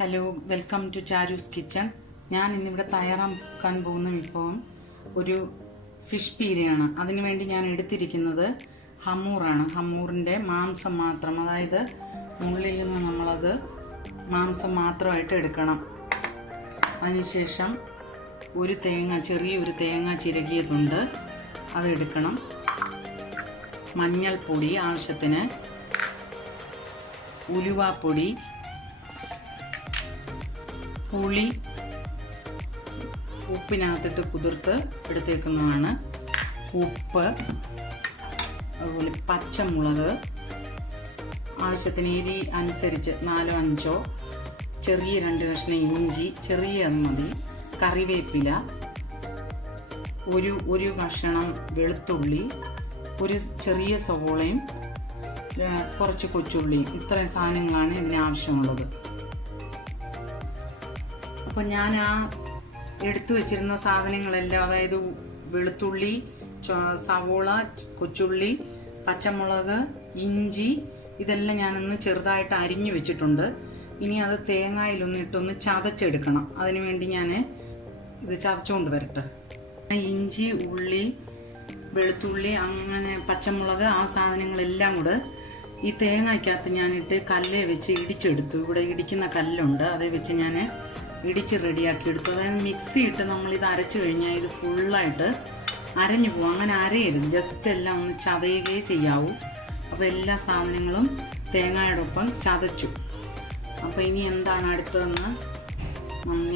Hello, welcome to Charu's kitchen. ഞാൻ ഇന്നിവിടെ തയ്യാറാക്കാൻ പോകുന്ന വിഭവം ഒരു ഫിഷ് പീരയാണ്. അതിനുവേണ്ടി ഞാൻ എടുത്തിരിക്കുന്നത് ഹമൂറാണ്. ഹമൂറിൻ്റെ മാംസം മാത്രം, അതായത് മുള്ളിൽ നിന്ന് നമ്മളത് മാംസം മാത്രമായിട്ട് എടുക്കണം. അതിനുശേഷം ഒരു ചെറിയൊരു തേങ്ങ ചിരകിയതുണ്ട്, അതെടുക്കണം. മഞ്ഞൾപ്പൊടി ആവശ്യത്തിന്, ഉലുവാപ്പൊടി, പുളി ഉപ്പിനകത്തിട്ട് കുതിർത്ത് എടുത്തേക്കുന്നതാണ്, ഉപ്പ്, അതുപോലെ പച്ചമുളക്, ആവശ്യത്തിന് എരി അനുസരിച്ച് 4-5 ചെറിയ 2 കഷ്ണം ഇഞ്ചി, ചെറിയ മതി, കറിവേപ്പില, ഒരു കഷ്ണം വെളുത്തുള്ളി, ഒരു ചെറിയ സവോളയും കുറച്ച് കൊച്ചുള്ളിയും. ഇത്രയും സാധനങ്ങളാണ് ഇതിന് ആവശ്യമുള്ളത്. അപ്പോൾ ഞാൻ ആ എടുത്തു വെച്ചിരുന്ന സാധനങ്ങളെല്ലാം, അതായത് വെളുത്തുള്ളി, സവോള, കൊച്ചുള്ളി, പച്ചമുളക്, ഇഞ്ചി, ഇതെല്ലാം ഞാനൊന്ന് ചെറുതായിട്ട് അരിഞ്ഞു വെച്ചിട്ടുണ്ട്. ഇനി അത് തേങ്ങയിലൊന്നിട്ടൊന്ന് ചതച്ചെടുക്കണം. അതിനുവേണ്ടി ഞാൻ ഇത് ചതച്ചുകൊണ്ട് വരട്ടെ. ഇഞ്ചി, ഉള്ളി, വെളുത്തുള്ളി, അങ്ങനെ പച്ചമുളക്, ആ സാധനങ്ങളെല്ലാം കൂടെ ഈ തേങ്ങയ്ക്കകത്ത് ഞാനിട്ട് കല്ല് വെച്ച് ഇടിച്ചെടുത്തു. ഇവിടെ ഇടിക്കുന്ന കല്ലുണ്ട്, അതേ വെച്ച് ഞാൻ ഇടിച്ച് റെഡിയാക്കി എടുത്തു. അതായത് മിക്സി ഇട്ട് നമ്മളിത് അരച്ചു കഴിഞ്ഞാൽ ഇത് ഫുള്ളായിട്ട് അരഞ്ഞു പോകും. അങ്ങനെ അരയരുത്, ജസ്റ്റ് എല്ലാം ഒന്ന് ചതയുകയേ ചെയ്യാവൂ. അപ്പോൾ എല്ലാ സാധനങ്ങളും തേങ്ങയോടൊപ്പം ചതച്ചു. അപ്പോൾ ഇനി എന്താണ് അടുത്തതെന്ന്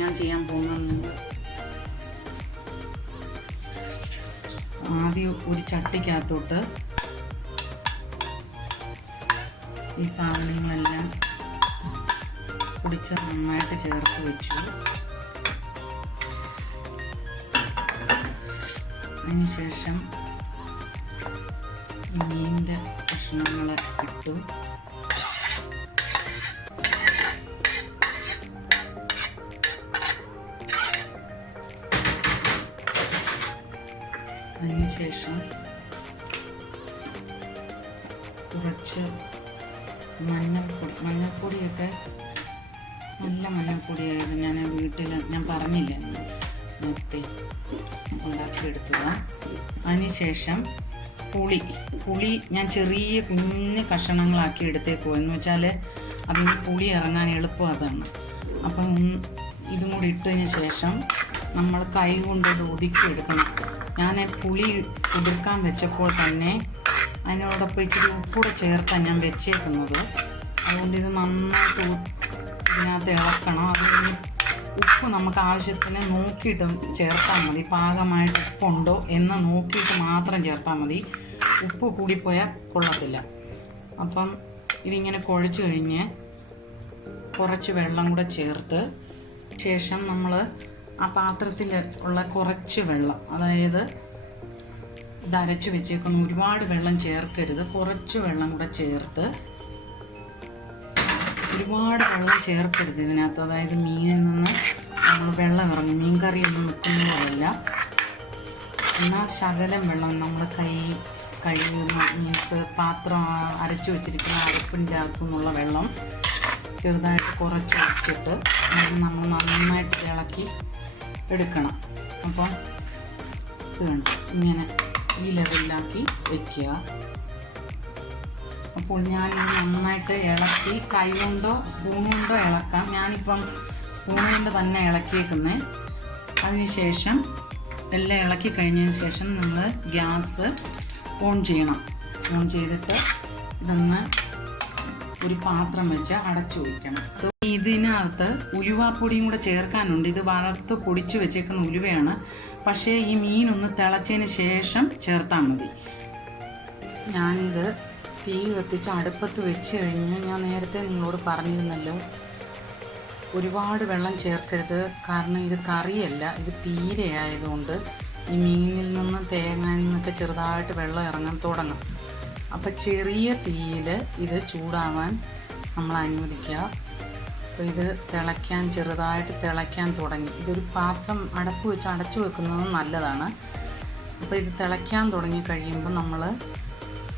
ഞാൻ ചെയ്യാൻ പോകുന്നത്. ആദ്യം ഒരു ചട്ടിക്കകത്തോട്ട് ഈ സാധനങ്ങളെല്ലാം പൊടിച്ച് നന്നായിട്ട് ചേർത്ത് വെച്ചു. അതിനുശേഷം മീനിൻ്റെ കഷ്ണങ്ങൾ ഇട്ടു. കുറച്ച് മഞ്ഞൾപ്പൊടിയൊക്കെ നല്ല മഞ്ഞൾപ്പൊടിയായിരുന്നു. ഞാൻ പറഞ്ഞില്ല, നേരത്തെ ഉണ്ടാക്കിയെടുത്തതാണ്. അതിനുശേഷം പുളി ഞാൻ ചെറിയ കുഞ്ഞ് കഷണങ്ങളാക്കി എടുത്തേക്കോ, എന്ന് വെച്ചാൽ അതിന് പുളി ഇറങ്ങാൻ എളുപ്പം അതാണ്. അപ്പം ഇതും കൂടി ഇട്ടതിന് ശേഷം നമ്മൾ കൈ കൊണ്ട് ഇത് ഒതുക്കിയെടുക്കണം. ഞാൻ പുളി കുതിർക്കാൻ വെച്ചപ്പോൾ തന്നെ അതിനോടൊപ്പം ഇച്ചിരി ഉപ്പൂടെ ചേർത്താണ് ഞാൻ വെച്ചേക്കുന്നത്. അതുകൊണ്ട് ഇത് നന്നായിട്ട് ഇതിനകത്ത് ഇളക്കണം. അതുകൊണ്ട് ഉപ്പ് നമുക്ക് ആവശ്യത്തിന് നോക്കിയിട്ട് ചേർത്താൽ മതി. പാകമായിട്ട് ഉപ്പുണ്ടോ എന്ന് നോക്കിയിട്ട് മാത്രം ചേർത്താൽ മതി. ഉപ്പ് കൂടിപ്പോയാൽ കൊള്ളത്തില്ല. അപ്പം ഇതിങ്ങനെ കുഴച്ച് കഴിഞ്ഞ് കുറച്ച് വെള്ളം കൂടെ ചേർത്ത് ശേഷം നമ്മൾ ആ പാത്രത്തിൽ ഉള്ള കുറച്ച് വെള്ളം, അതായത് ഇത് അരച്ച് വെച്ചേക്കുന്ന ഒരുപാട് വെള്ളം ചേർക്കരുത്, കുറച്ച് വെള്ളം കൂടെ ചേർത്ത്, ഒരുപാട് വെള്ളം ചേർക്കരുത് ഇതിനകത്ത്. അതായത് മീനിൽ നിന്ന് നമ്മൾ വെള്ളം ഇറങ്ങും, മീൻ കറിയൊന്നും വെക്കുന്നതല്ല. എന്നാൽ ശകലം വെള്ളം നമ്മൾ കഴുകുന്ന മീൻസ് പാത്രം അരച്ചു വെച്ചിരിക്കുന്ന അരപ്പിൻ്റെ അകത്തുനിന്നുള്ള വെള്ളം ചെറുതായിട്ട് കുറച്ച് ഒഴിച്ചിട്ട് നമ്മൾ നന്നായിട്ട് ഇളക്കി എടുക്കണം. അപ്പം ഇത് വേണം, ഇങ്ങനെ ഈ ലെവലിലാക്കി വയ്ക്കുക. അപ്പോൾ ഞാനിത് നന്നായിട്ട് ഇളക്കി, കൈ കൊണ്ടോ സ്പൂൺ കൊണ്ടോ ഇളക്കാം. ഞാനിപ്പം സ്പൂൺ കൊണ്ട് തന്നെ ഇളക്കിയേക്കുന്നത്. അതിനുശേഷം എല്ലാം ഇളക്കി കഴിഞ്ഞതിന് ശേഷം നമ്മൾ ഗ്യാസ് ഓൺ ചെയ്യണം. ഓൺ ചെയ്തിട്ട് ഇതൊന്ന് ഒരു പാത്രം വെച്ച് അടച്ചു വയ്ക്കണം. ഇതിനകത്ത് ഉലുവാപ്പൊടിയും കൂടെ ചേർക്കാനുണ്ട്. ഇത് വറുത്ത് പൊടിച്ച് വെച്ചേക്കുന്ന ഉലുവയാണ്, പക്ഷേ ഈ മീനൊന്ന് തിളച്ചതിന് ശേഷം ചേർത്താൽ മതി. ഞാനിത് തീ കത്തിച്ച് അടുപ്പത്ത് വെച്ച് കഴിഞ്ഞ് ഞാൻ നേരത്തെ നിങ്ങളോട് പറഞ്ഞിരുന്നല്ലോ, ഒരുപാട് വെള്ളം ചേർക്കരുത്. കാരണം ഇത് കറിയല്ല, ഇത് പീരയായതുകൊണ്ട് ഈ മീനിൽ നിന്ന് തേങ്ങയിൽ നിന്നൊക്കെ ചെറുതായിട്ട് വെള്ളം ഇറങ്ങാൻ തുടങ്ങും. അപ്പോൾ ചെറിയ തീയിൽ ഇത് ചൂടാവാൻ നമ്മൾ അനുവദിക്കുക. അപ്പോൾ ഇത് ചെറുതായിട്ട് തിളയ്ക്കാൻ തുടങ്ങി. ഇതൊരു പാത്രം അടപ്പ് വെച്ച് അടച്ചു വെക്കുന്നത് നല്ലതാണ്. അപ്പോൾ ഇത് തിളയ്ക്കാൻ തുടങ്ങി കഴിയുമ്പോൾ നമ്മൾ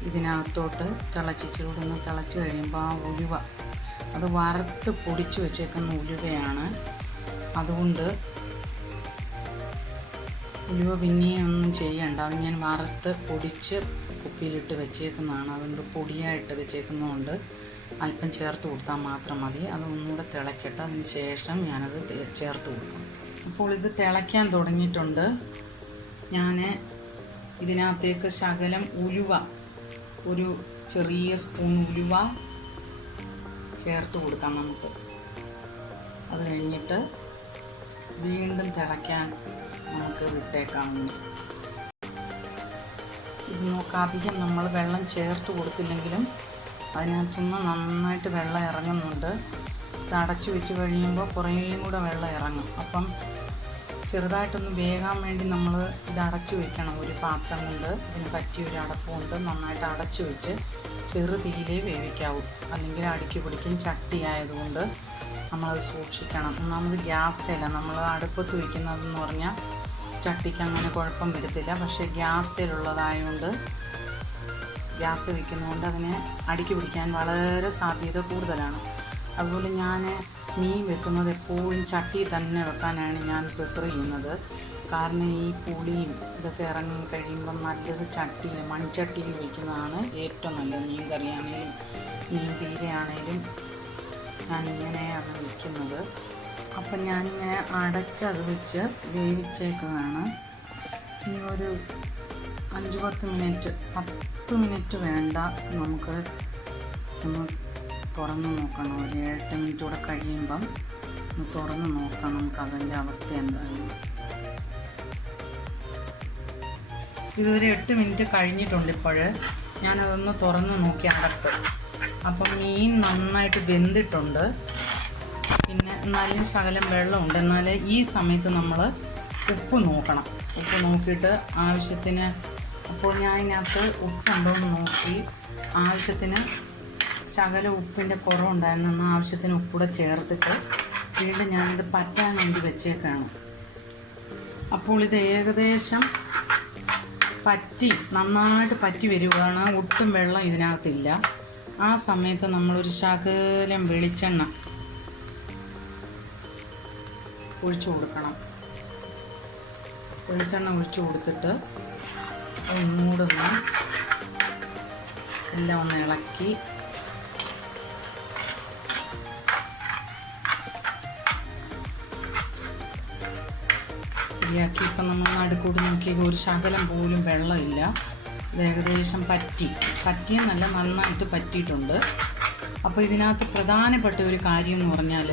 ഇതിനകത്തോട്ട് തിളച്ച് കഴിയുമ്പോൾ ആ ഉലുവ അത് വറുത്ത് പൊടിച്ച് വെച്ചേക്കുന്ന ഉലുവയാണ്. അതുകൊണ്ട് ഉലുവ പിന്നെയും ഒന്നും ചെയ്യണ്ട, അത് ഞാൻ വറുത്ത് പൊടിച്ച് കുപ്പിയിലിട്ട് വെച്ചേക്കുന്നതാണ്. അതുകൊണ്ട് പൊടിയായിട്ട് വെച്ചേക്കുന്നതുകൊണ്ട് അല്പം ചേർത്ത് കൊടുത്താൽ മാത്രം മതി. അത് ഒന്നുകൂടെ തിളക്കട്ടെ, അതിന് ശേഷം ഞാനത് ചേർത്ത് കൊടുക്കും. അപ്പോൾ ഇത് തിളയ്ക്കാൻ തുടങ്ങിയിട്ടുണ്ട്. ഞാൻ ഇതിനകത്തേക്ക് ശകലം ഉലുവ, ഒരു ചെറിയ സ്പൂൺ ഉലുവ ചേർത്ത് കൊടുക്കാം നമുക്ക്. അത് കഴിഞ്ഞിട്ട് വീണ്ടും തിളയ്ക്കാൻ നമുക്ക് വിട്ടേക്കാം. ഇത് നോക്കാം, അധികം നമ്മൾ വെള്ളം ചേർത്ത് കൊടുത്തില്ലെങ്കിലും അതിനകത്തുനിന്ന് നന്നായിട്ട് വെള്ളം ഇറങ്ങുന്നുണ്ട്. ഇത് അടച്ചു വെച്ച് കഴിയുമ്പോൾ കുറേയും കൂടെ വെള്ളം ഇറങ്ങും. അപ്പം ചെറുതായിട്ടൊന്ന് വേകാൻ വേണ്ടി നമ്മൾ ഇത് അടച്ചു വെക്കണം. ഒരു പാത്രം കൊണ്ട്, ഇതിന് പറ്റിയൊരു അടപ്പ് കൊണ്ട് നന്നായിട്ട് അടച്ചു വെച്ച് ചെറു തീയിലേ വേവിക്കാവൂ, അല്ലെങ്കിൽ അടുക്കി പിടിക്കും. ചട്ടി ആയതുകൊണ്ട് നമ്മളത് സൂക്ഷിക്കണം. ഒന്നാമത് ഗ്യാസില നമ്മൾ അടുപ്പത്ത് വയ്ക്കുന്നതെന്ന് പറഞ്ഞാൽ ചട്ടിക്ക് അങ്ങനെ കുഴപ്പം വരത്തില്ല. പക്ഷേ ഗ്യാസിലുള്ളതായതുകൊണ്ട്, ഗ്യാസ് വയ്ക്കുന്നതുകൊണ്ട് അതിനെ അടുക്കി പിടിക്കാൻ വളരെ സാധ്യത കൂടുതലാണ്. അതുപോലെ ഞാൻ മീൻ വെക്കുന്നത് എപ്പോഴും ചട്ടി തന്നെ വെക്കാനാണ് ഞാൻ പ്രിഫർ ചെയ്യുന്നത്. കാരണം ഈ പുളിയും ഇതൊക്കെ ഇറങ്ങി കഴിയുമ്പം നല്ലത് ചട്ടിയിൽ, മൺചട്ടിയിൽ വയ്ക്കുന്നതാണ് ഏറ്റവും നല്ലത്. മീൻ കറിയാണേലും മീൻ പീരയാണേലും ഞാനിങ്ങനെയാണ് വയ്ക്കുന്നത്. അപ്പം ഞാനിങ്ങനെ അടച്ചത് വെച്ച് വേവിച്ചേക്കുന്നതാണ്. ഇനി ഒരു 5-10 മിനിറ്റ്, 10 മിനിറ്റ് വേണ്ട, നമുക്ക് ഒന്ന് തുറന്ന് നോക്കണം. ഒരു 8 മിനിറ്റ് കൂടെ കഴിയുമ്പം ഒന്ന് തുറന്ന് നോക്കാം നമുക്ക് അതിൻ്റെ അവസ്ഥ എന്താണ്. ഇതൊരു 8 മിനിറ്റ് കഴിഞ്ഞിട്ടുണ്ട്. ഇപ്പോൾ ഞാനതൊന്ന് തുറന്ന് നോക്കി അടപ്പ്. അപ്പം മീൻ നന്നായിട്ട് വെന്തിട്ടുണ്ട്. പിന്നെ നല്ല ശകലം വെള്ളമുണ്ട്. എന്നാൽ ഈ സമയത്ത് നമ്മൾ ഉപ്പ് നോക്കണം. ഉപ്പ് നോക്കിയിട്ട് ആവശ്യത്തിന്, അപ്പോൾ ഞാൻ ഇതിനകത്ത് ഉപ്പുണ്ടോ എന്ന് നോക്കി ആവശ്യത്തിന് ശകലം ഉപ്പിൻ്റെ കുറവുണ്ടായിരുന്നു. ആവശ്യത്തിന് ഉപ്പൂടെ ചേർത്തിട്ട് വീണ്ടും ഞാനിത് പറ്റാൻ വേണ്ടി വെച്ചേക്കാണ്. അപ്പോൾ ഇത് ഏകദേശം നന്നായിട്ട് പറ്റി വരികയാണ്. ഒട്ടും വെള്ളം ഇതിനകത്തില്ല. ആ സമയത്ത് നമ്മളൊരു ശകലം വെളിച്ചെണ്ണ ഒഴിച്ചു കൊടുക്കണം. വെളിച്ചെണ്ണ ഒഴിച്ചു കൊടുത്തിട്ട് ഒന്നുകൂടെ എല്ലാം ഒന്ന് ഇളക്കി ശരിയാക്കി. ഇപ്പം നമ്മൾ നടുക്കൂടി നോക്കിയത് ഒരു ശകലം പോലും വെള്ളമില്ല. ഇത് ഏകദേശം പറ്റിയെന്നല്ല, നന്നായിട്ട് പറ്റിയിട്ടുണ്ട്. അപ്പോൾ ഇതിനകത്ത് പ്രധാനപ്പെട്ട ഒരു കാര്യം എന്ന് പറഞ്ഞാൽ,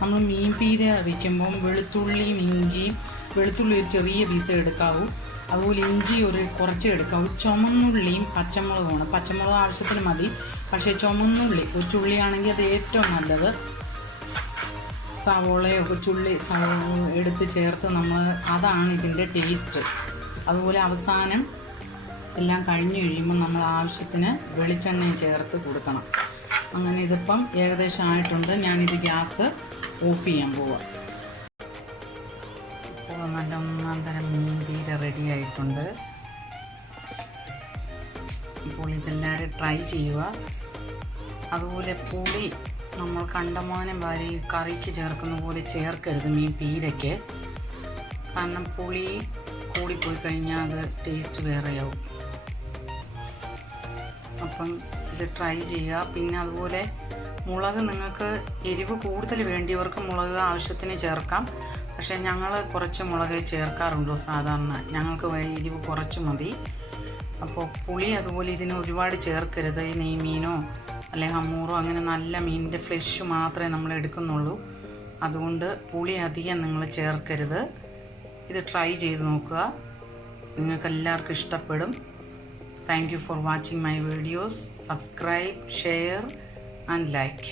നമ്മൾ മീൻ പീര വയ്ക്കുമ്പം വെളുത്തുള്ളിയും ഇഞ്ചിയും, വെളുത്തുള്ളി ഒരു ചെറിയ പീസ് എടുക്കാവൂ, അതുപോലെ ഇഞ്ചി കുറച്ച് എടുക്കാവൂ. ചുമന്നുള്ളിയും പച്ചമുളകുമാണ്. പച്ചമുളക് ആവശ്യത്തിന് മതി, പക്ഷേ ചുമന്നുള്ളി ഒരു ചുള്ളിയാണെങ്കിൽ അത് ഏറ്റവും നല്ലത്. സവോളയോ കൊച്ചുള്ളി എടുത്ത് ചേർത്ത് അതാണ് ഇതിൻ്റെ ടേസ്റ്റ്. അതുപോലെ അവസാനം എല്ലാം കഴിഞ്ഞ് കഴിയുമ്പോൾ നമ്മൾ ആവശ്യത്തിന് വെളിച്ചെണ്ണയും ചേർത്ത് കൊടുക്കണം. അങ്ങനെ ഇതിപ്പം ഏകദേശം ആയിട്ടുണ്ട്. ഞാനിത് ഗ്യാസ് ഓഫ് ചെയ്യാൻ പോവാം. ഇപ്പോൾ നല്ല ഒന്നാം തരം മീൻ പീര റെഡി ആയിട്ടുണ്ട്. ഇപ്പോൾ ഇതെല്ലാവരും ട്രൈ ചെയ്യുക. അതുപോലെ പുളി നമ്മൾ കണ്ടമാനം വാരി കറിക്ക് ചേർക്കുന്ന പോലെ ചേർക്കരുത് മീൻ പീരയ്ക്ക്. കാരണം പുളി കൂടിപ്പോയി കഴിഞ്ഞാൽ അത് ടേസ്റ്റ് വേറെയാവും. അപ്പം ഇത് ട്രൈ ചെയ്യുക. പിന്നെ അതുപോലെ മുളക്, നിങ്ങൾക്ക് എരിവ് കൂടുതൽ വേണ്ടിയവർക്ക് മുളക് ആവശ്യത്തിന് ചേർക്കാം. പക്ഷേ ഞങ്ങൾ കുറച്ച് മുളക് ചേർക്കാറുള്ളൂ സാധാരണ. ഞങ്ങൾക്ക് എരിവ് കുറച്ച് മതി. അപ്പോൾ പുളി അതുപോലെ ഇതിന് ഒരുപാട് ചേർക്കരുത്. ഈ നെയ്മീനോ അല്ലെങ്കിൽ ഹമ്മൂറോ അങ്ങനെ നല്ല മീനിൻ്റെ ഫ്ലഷ് മാത്രമേ നമ്മൾ എടുക്കുന്നുള്ളൂ. അതുകൊണ്ട് പുളി അധികം നിങ്ങൾ ചേർക്കരുത്. ഇത് ട്രൈ ചെയ്ത് നോക്കുക, നിങ്ങൾക്കെല്ലാവർക്കും ഇഷ്ടപ്പെടും. Thank you for watching my videos. Subscribe, share and like.